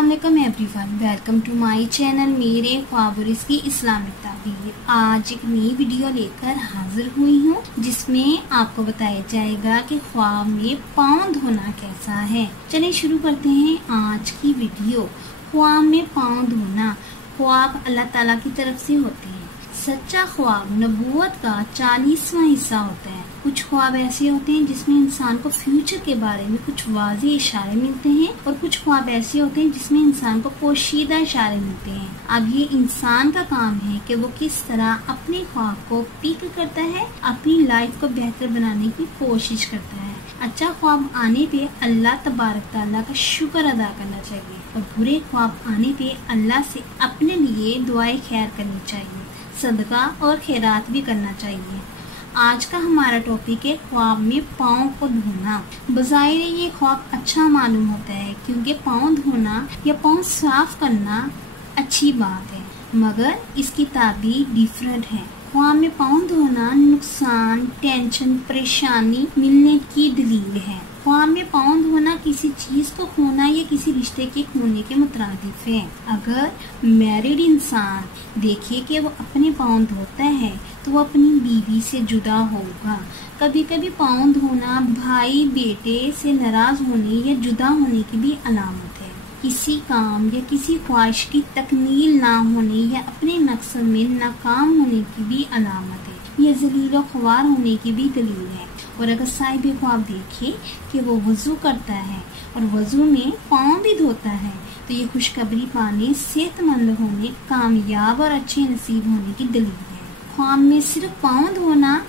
अस्सलाम वालेकुम everyone, welcome to my channel मेरे ख्वाब और इसकी इस्लामिक ताबीर। आज एक नई वीडियो लेकर हाजिर हुई हूँ जिसमें आपको बताया जाएगा कि ख्वाब में पाँव धोना कैसा है। चलिए शुरू करते हैं आज की वीडियो। ख्वाब में पाँव धोना ख्वाब अल्लाह ताला की तरफ से होते हैं। सच्चा ख्वाब नबूवत का 40वां हिस्सा होता है। कुछ ख्वाब ऐसे होते हैं जिसमें इंसान को फ्यूचर के बारे में कुछ वाज़ेह इशारे मिलते हैं और कुछ ख्वाब ऐसे होते हैं जिसमें इंसान को पोशीदा इशारे मिलते हैं। अब ये इंसान का काम है कि वो किस तरह अपने ख्वाब को पिक करता है, अपनी लाइफ को बेहतर बनाने की कोशिश करता है। अच्छा ख्वाब आने पे अल्लाह तबारक तआला का शुक्र अदा करना चाहिए और बुरे ख्वाब आने पे अल्लाह से अपने लिए दुआएं खैर करनी चाहिए, सदका और खैरात भी करना चाहिए। आज का हमारा टॉपिक है ख्वाब में पाँव को धोना। बज़ाहिर ये ख्वाब अच्छा मालूम होता है क्योंकि पाँव धोना या पाँव साफ करना अच्छी बात है, मगर इसकी ताबीर डिफरेंट है। ख्वाब में पाँव धोना नुकसान, टेंशन, परेशानी मिलने की दलील है। ख्वाब में पाँव धोना किसी चीज को खोना या किसी रिश्ते के खोने के मुतरादिफ है। अगर मैरिड इंसान देखे कि वो अपने पाँव धोता है तो वो अपनी बीवी से जुदा होगा। कभी कभी पाँव धोना भाई बेटे से नाराज होने या जुदा होने की भी अलामत है। किसी काम या किसी ख्वाहिश की तकमील ना होने या अपने मकसद में नाकाम होने की भी अलामत है। यह ज़लील व ख्वार होने की भी दलील है। और अगर साहिब ख्वाब देखे कि वो वज़ू करता है और वज़ू में पाँव भी धोता है तो ये खुशखबरी पाने, सेहतमंद होने, कामयाब और अच्छे नसीब होने की दलील है। ख्वाब में सिर्फ पाँव धोना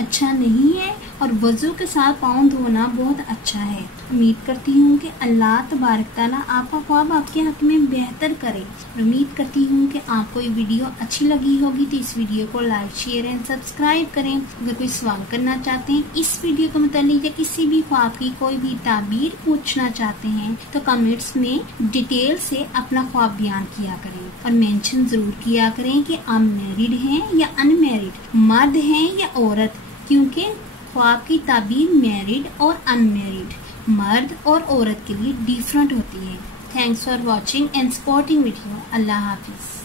अच्छा नहीं है और वज़ू के साथ पाँव धोना बहुत अच्छा है। उम्मीद करती हूँ कि अल्लाह तबारक ताला आपका ख्वाब आपके हक में बेहतर करे। और उम्मीद करती हूँ कि आपको ये वीडियो अच्छी लगी होगी तो इस वीडियो को लाइक, शेयर एंड सब्सक्राइब करें। अगर कोई सवाल करना चाहते हैं इस वीडियो के मुतालिक या किसी भी ख्वाब की कोई भी ताबीर पूछना चाहते हैं तो कमेंट्स में डिटेल से अपना ख्वाब बयान किया करें और मेंशन जरूर किया करें कि आप मैरिड हैं या अनमैरिड, मर्द हैं या औरत, क्योंकि ख्वाब की ताबीर मैरिड और अनमैरिड, मर्द और औरत के लिए डिफरेंट होती है। Thanks for watching and supporting video. Allah Hafiz.